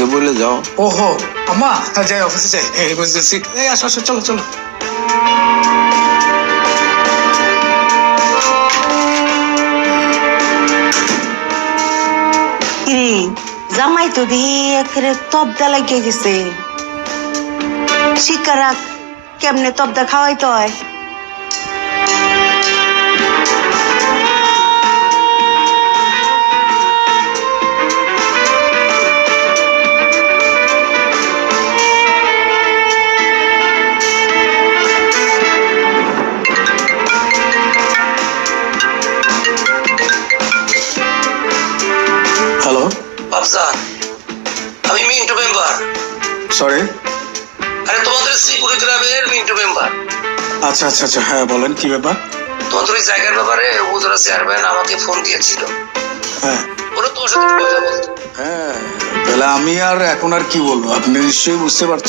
আম্মাকে বলে যাও। ওহো আম্মা যাই অফিসে যাই। এমার্জেন্সি এই আসো আসো চলো চলো। কিরে জামাই তো দিয়ে একেবারে তবদা লাগিয়ে গেছে। শিক্ষা রাখ কেমনে তবদা খাওয়াইতে হয়? আমি মিন্টু মেম্বার। সরি আরে তোমাদের শ্রীপুরি গ্রামের মিন্টু মেম্বার। আচ্ছা আচ্ছা আচ্ছা হ্যাঁ বলেন কি ব্যাপার? তোমাদের ওই জায়গার ব্যাপারে উপজেলা চেয়ারম্যান আমাকে ফোন দিয়েছিল। হ্যাঁ। ওরা তোমার সাথে কথা বলতো। হ্যাঁ তাহলে আমি আর এখন আর কি বলব? আপনি নিশ্চয়ই বুঝতে পারছেন।